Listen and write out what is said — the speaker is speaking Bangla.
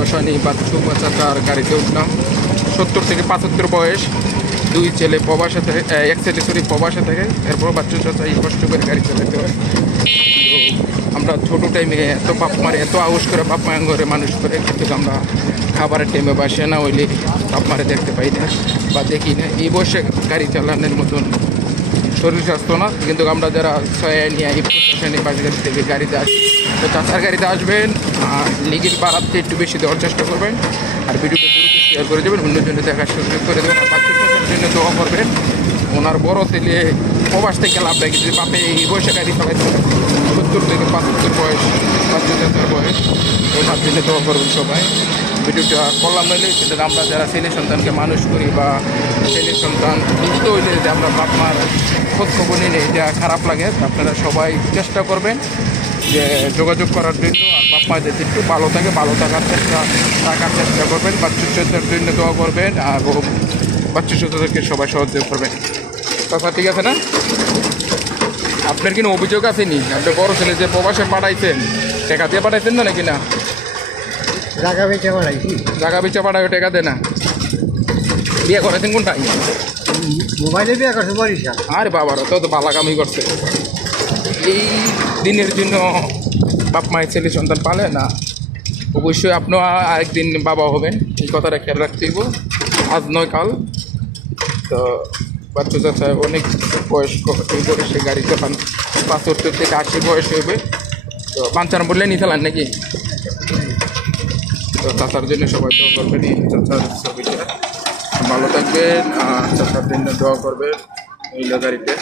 দশানি বাচ্চু বাচ্চাটার গাড়িতে উঠলাম সত্তর থেকে পঁচাত্তর বয়স। দুই ছেলে প্রবাসে থেকে এক ছেলে, সরি, প্রবাসে থেকে। এরপর বাচ্চু চাচা এই কষ্ট করে গাড়ি চালাতে হয়। আমরা ছোটো টাইমে এত বাপ মারে, এত আউস করে বাপ মায়ের ঘরে মানুষ করে, কিন্তু আমরা খাবারের টাইমে বা সেনা হইলে বাপ মারে দেখতে পাই না বা দেখি না। এই বয়সে গাড়ি চালানোর মতন শরীর স্বাস্থ্য না, কিন্তু আমরা যারা ছয় নিয়ে এই প্রশাসনে বাসগাড়ি থেকে গাড়িতে আসি। তো চাচার গাড়িতে আসবেন, আর নিজের বাড়াতে একটু বেশি দেওয়ার চেষ্টা করবেন, আর ভিডিওটা দ্রুত শেয়ার করে দেবেন, অন্যজনে দেখার সুযোগ করে দেবেন, আর জন্য দোয়া করবেন, ওনার বড় ছেলে প্রবাস থেকে লাভ রাখি যদি বাপে এই বয়সে গাড়ি চালাইতে, সত্তর থেকে পঁচাত্তর বয়স চাচার বয়স ওনার জন্য দোয়া করবেন সবাই। ভিডিওটা করলাম নইলে কিন্তু আমরা যারা ছেলে সন্তানকে মানুষ করি বা ছেলে সন্তান দুস্থ হইলে যে আমরা বাপ মার খোঁজ খবর নিলে এটা খারাপ লাগে, আপনারা সবাই চেষ্টা করবেন। যে যোগাযোগ করার জন্য আর বাপ একটু ভালো থাকে ভালো থাকার চেষ্টা থাকার চেষ্টা করবেন বাচ্চা চরিত্রের জন্য দোয়া করবেন আর বাচ্চা চরিত্রকে সবাই সহযোগ করবেন। কথা ঠিক আছে না? আপনার কিনা অভিযোগ আছে নি? আপনার বড় ছেলে যে প্রবাসে পাঠাইছেন টাকা দিয়ে পাঠাইছেন না নাকি না? জায়গা বেচে বেড়াইছি জায়গা বিচা পাঠায় টাকা দে না। বিয়ে করেছেন কোনটা? মোবাইলে বিয়ে করছে বরিশাল। আরে বাবার তো তো বালা কামই করছে। এই দিনের জন্য বাপ মায়ের ছেলে সন্তান পালে না। অবশ্যই আপনিও আরেকদিন বাবা হবেন, এই কথাটা খেয়াল রাখতে হইব। আজ নয় কাল। তো বাচ্চা চাচা অনেক বয়স্ক এই বয়সে গাড়ি চালান পাঁচত্তর থেকে আশি বয়স হবে তো বাঞ্চান বললে নিতে চালান নাকি? তো চাচার জন্য সবাই দোয়া করবেন, এই চাচার ছবিটা ভালো থাকবেন, আর চাচার জন্য দোয়া করবেন এই গাড়িতে।